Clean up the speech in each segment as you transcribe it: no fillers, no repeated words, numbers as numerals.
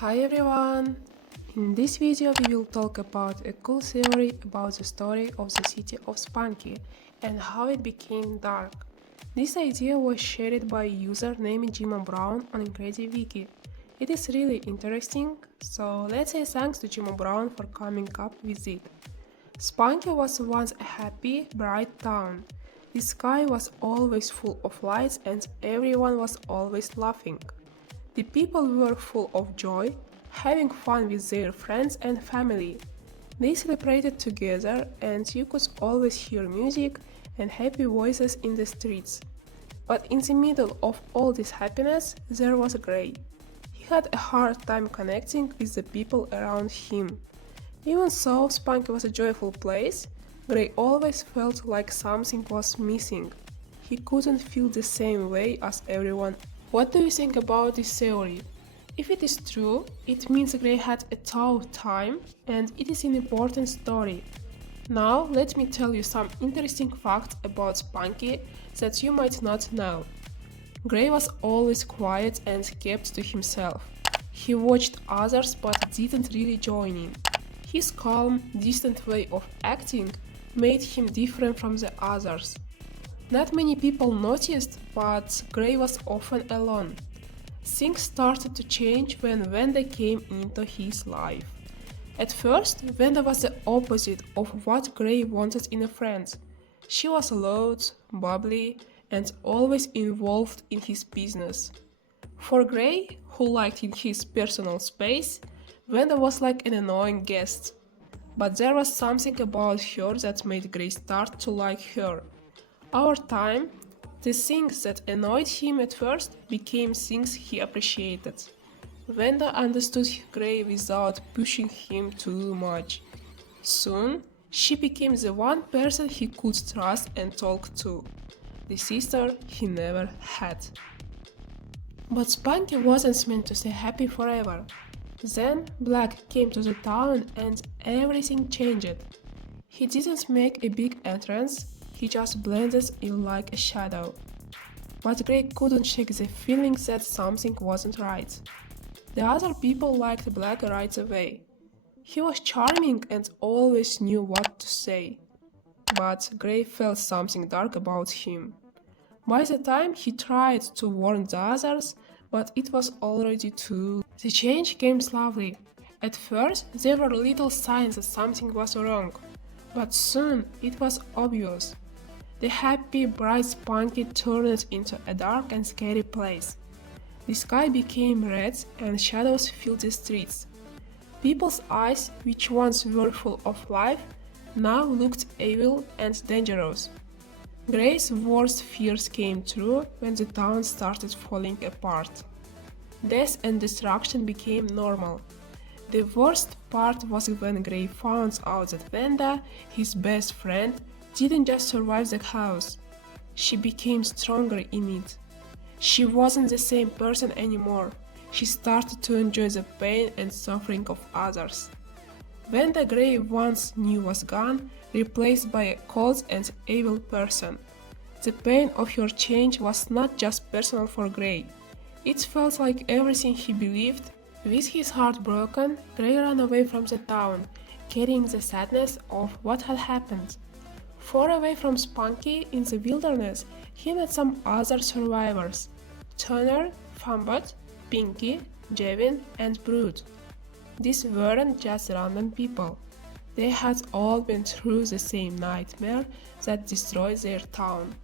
Hi everyone! In this video we will talk about a cool theory about the story of the city of Spunky and how it became dark. This idea was shared by a user named Jimmy Brown on Incredibox. It is really interesting, so let's say thanks to Jimmy Brown for coming up with it. Spunky was once a happy, bright town. The sky was always full of lights and everyone was always laughing. The people were full of joy, having fun with their friends and family. They celebrated together and you could always hear music and happy voices in the streets. But in the middle of all this happiness, there was Gray. He had a hard time connecting with the people around him. Even though Spunky was a joyful place, Gray always felt like something was missing. He couldn't feel the same way as everyone. What do you think about this theory? If it is true, it means Gray had a tough time and it is an important story. Now let me tell you some interesting facts about Spunky that you might not know. Gray was always quiet and kept to himself. He watched others but didn't really join in. His calm, distant way of acting made him different from the others. Not many people noticed, but Gray was often alone. Things started to change when Wenda came into his life. At first, Wenda was the opposite of what Gray wanted in a friend. She was loud, bubbly, and always involved in his business. For Gray, who liked in his personal space, Wenda was like an annoying guest. But there was something about her that made Gray start to like her. Over time, the things that annoyed him at first became things he appreciated. Wenda understood Gray without pushing him too much. Soon, she became the one person he could trust and talk to, the sister he never had. But Spunky wasn't meant to stay happy forever. Then Black came to the town and everything changed. He didn't make a big entrance. He just blended in like a shadow. But Gray couldn't shake the feeling that something wasn't right. The other people liked Black right away. He was charming and always knew what to say. But Gray felt something dark about him. By the time he tried to warn the others, but it was already too. The change came slowly. At first, there were little signs that something was wrong. But soon, it was obvious. The happy, bright Spunky turned into a dark and scary place. The sky became red and shadows filled the streets. People's eyes, which once were full of life, now looked evil and dangerous. Gray's worst fears came true when the town started falling apart. Death and destruction became normal. The worst part was when Gray found out that Wenda, his best friend, didn't just survive the chaos. She became stronger in it. She wasn't the same person anymore. She started to enjoy the pain and suffering of others. Wenda Gray once knew was gone, replaced by a cold and evil person. The pain of her change was not just personal for Gray. It felt like everything he believed. With his heart broken, Gray ran away from the town, carrying the sadness of what had happened. Far away from Spunky in the wilderness, he met some other survivors: Turner, Fambot, Pinky, Jevin, and Brood. These weren't just random people. They had all been through the same nightmare that destroyed their town.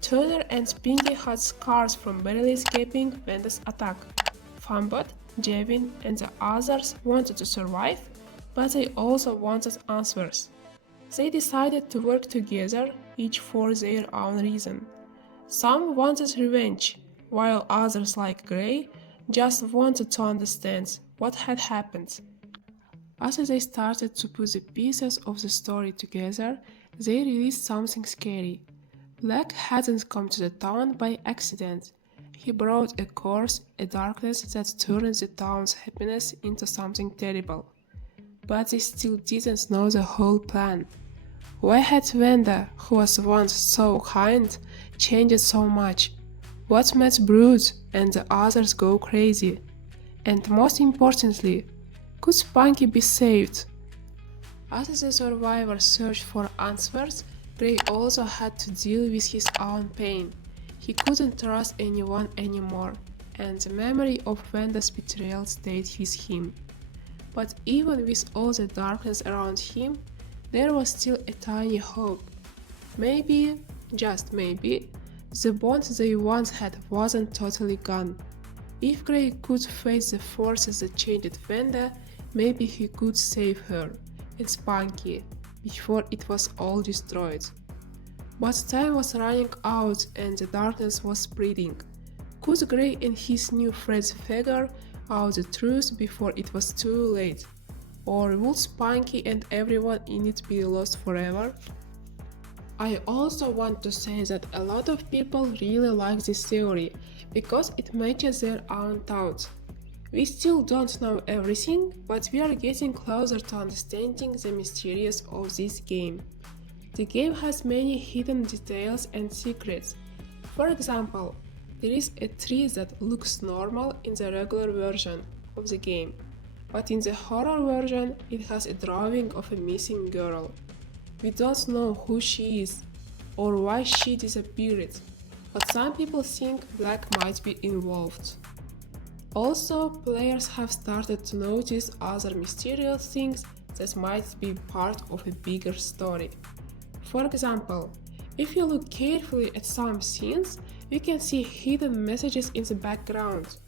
Turner and Pinky had scars from barely escaping Wenda's attack. Fambot, Jevin, and the others wanted to survive, but they also wanted answers. They decided to work together, each for their own reason. Some wanted revenge, while others like Gray just wanted to understand what had happened. As they started to put the pieces of the story together, they realized something scary. Black hadn't come to the town by accident. He brought a curse, a darkness that turned the town's happiness into something terrible. But they still didn't know the whole plan. Why had Wenda, who was once so kind, changed so much? What made Brood and the others go crazy? And most importantly, could Spunky be saved? As the survivor searched for answers, Gray also had to deal with his own pain. He couldn't trust anyone anymore, and the memory of Vanda's betrayal stayed with him. But even with all the darkness around him, there was still a tiny hope. Maybe, just maybe, the bond they once had wasn't totally gone. If Gray could face the forces that changed Vanda, maybe he could save her and Spunky before it was all destroyed. But time was running out and the darkness was spreading. Could Gray and his new friends figure out the truth before it was too late? Or would Spunky and everyone in it be lost forever? I also want to say that a lot of people really like this theory because it matches their own thoughts. We still don't know everything, but we are getting closer to understanding the mysteries of this game. The game has many hidden details and secrets. For example, there is a tree that looks normal in the regular version of the game, but in the horror version it has a drawing of a missing girl. We don't know who she is or why she disappeared, but some people think Black might be involved. Also, players have started to notice other mysterious things that might be part of a bigger story. For example, if you look carefully at some scenes, you can see hidden messages in the background.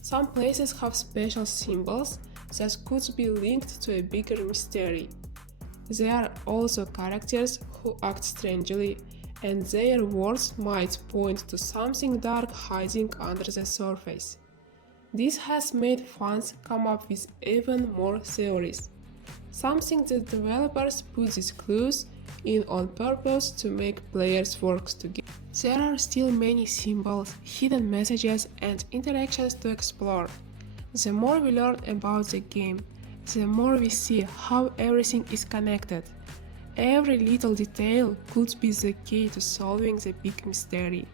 Some places have special symbols that could be linked to a bigger mystery. There are also characters who act strangely, and their words might point to something dark hiding under the surface. This has made fans come up with even more theories. Some think the developers put these clues in on purpose to make players work together. There are still many symbols, hidden messages, and interactions to explore. The more we learn about the game, the more we see how everything is connected. Every little detail could be the key to solving the big mystery.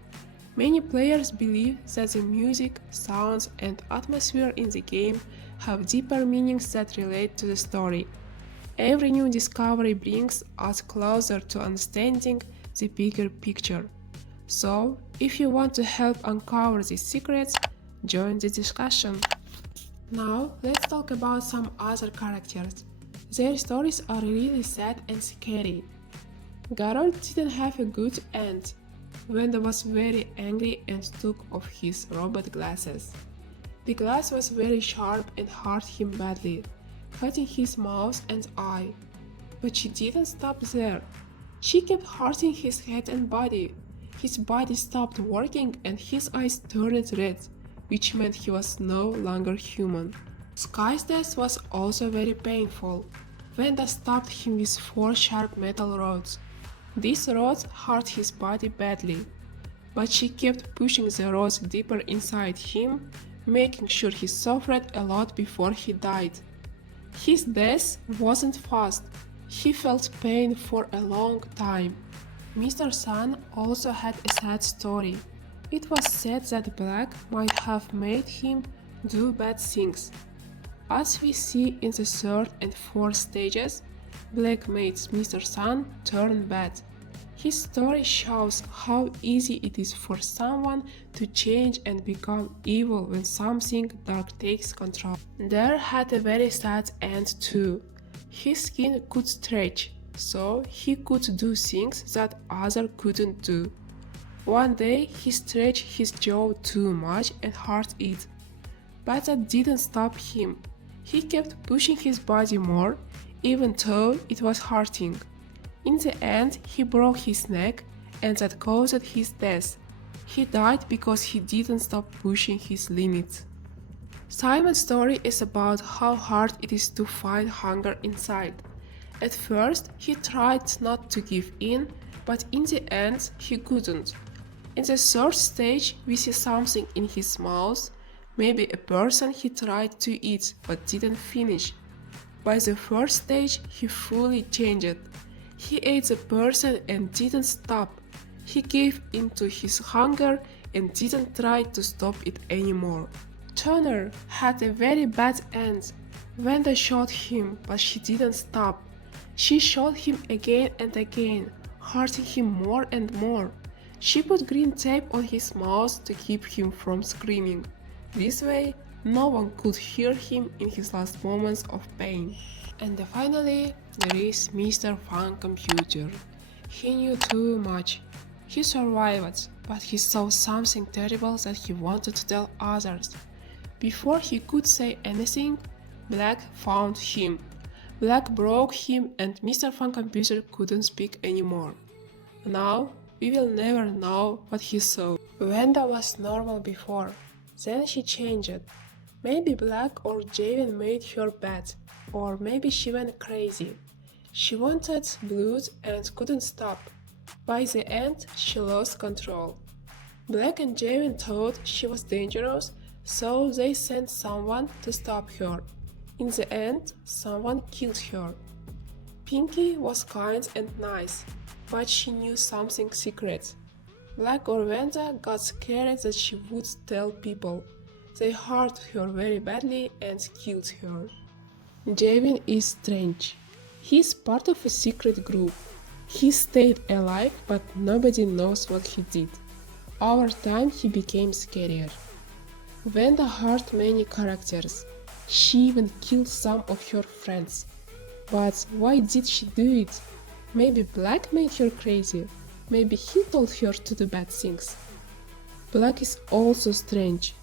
Many players believe that the music, sounds, and atmosphere in the game have deeper meanings that relate to the story. Every new discovery brings us closer to understanding the bigger picture. So, if you want to help uncover these secrets, join the discussion. Now, let's talk about some other characters. Their stories are really sad and scary. Garol didn't have a good end. Wanda was very angry and took off his robot glasses. The glass was very sharp and hurt him badly, cutting his mouth and eye. But she didn't stop there. She kept hurting his head and body. His body stopped working and his eyes turned red, which meant he was no longer human. Sky's death was also very painful. Wanda stabbed him with 4 sharp metal rods. These rods hurt his body badly, but she kept pushing the rods deeper inside him, making sure he suffered a lot before he died. His death wasn't fast. He felt pain for a long time. Mr. Sun also had a sad story. It was said that Black might have made him do bad things. As we see in the 3rd and 4th stages, Black made Mr. Sun turn bad. His story shows how easy it is for someone to change and become evil when something dark takes control. Dare had a very sad end too. His skin could stretch, so he could do things that others couldn't do. One day he stretched his jaw too much and hurt it, but that didn't stop him. He kept pushing his body more, even though it was hurting. In the end, he broke his neck, and that caused his death. He died because he didn't stop pushing his limits. Simon's story is about how hard it is to find hunger inside. At first, he tried not to give in, but in the end, he couldn't. In the 3rd stage, we see something in his mouth, maybe a person he tried to eat but didn't finish. By the 4th stage, he fully changed. He ate the person and didn't stop. He gave in to his hunger and didn't try to stop it anymore. Turner had a very bad end. Wanda shot him, but she didn't stop. She shot him again and again, hurting him more and more. She put green tape on his mouth to keep him from screaming. This way, no one could hear him in his last moments of pain. And finally, there is Mr. Fun Computer. He knew too much. He survived, but he saw something terrible that he wanted to tell others. Before he could say anything, Black found him. Black broke him and Mr. Fun Computer couldn't speak anymore. Now, we will never know what he saw. Wanda was normal before, then she changed. Maybe Black or Javen made her bad, or maybe she went crazy. She wanted blood and couldn't stop. By the end, she lost control. Black and Javen thought she was dangerous, so they sent someone to stop her. In the end, someone killed her. Pinky was kind and nice, but she knew something secret. Black or Wanda got scared that she would tell people. They hurt her very badly and killed her. Javen is strange. He's part of a secret group. He stayed alive, but nobody knows what he did. Over time, he became scarier. Wanda hurt many characters. She even killed some of her friends. But why did she do it? Maybe Black made her crazy. Maybe he told her to do bad things. Black is also strange.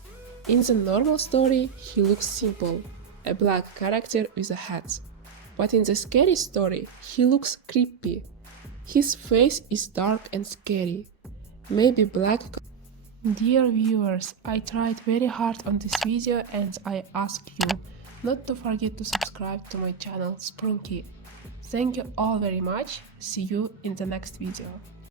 In the normal story, he looks simple, a black character with a hat. But in the scary story, he looks creepy. His face is dark and scary. Maybe Black. Dear viewers, I tried very hard on this video and I ask you not to forget to subscribe to my channel Sprunki. Thank you all very much. See you in the next video.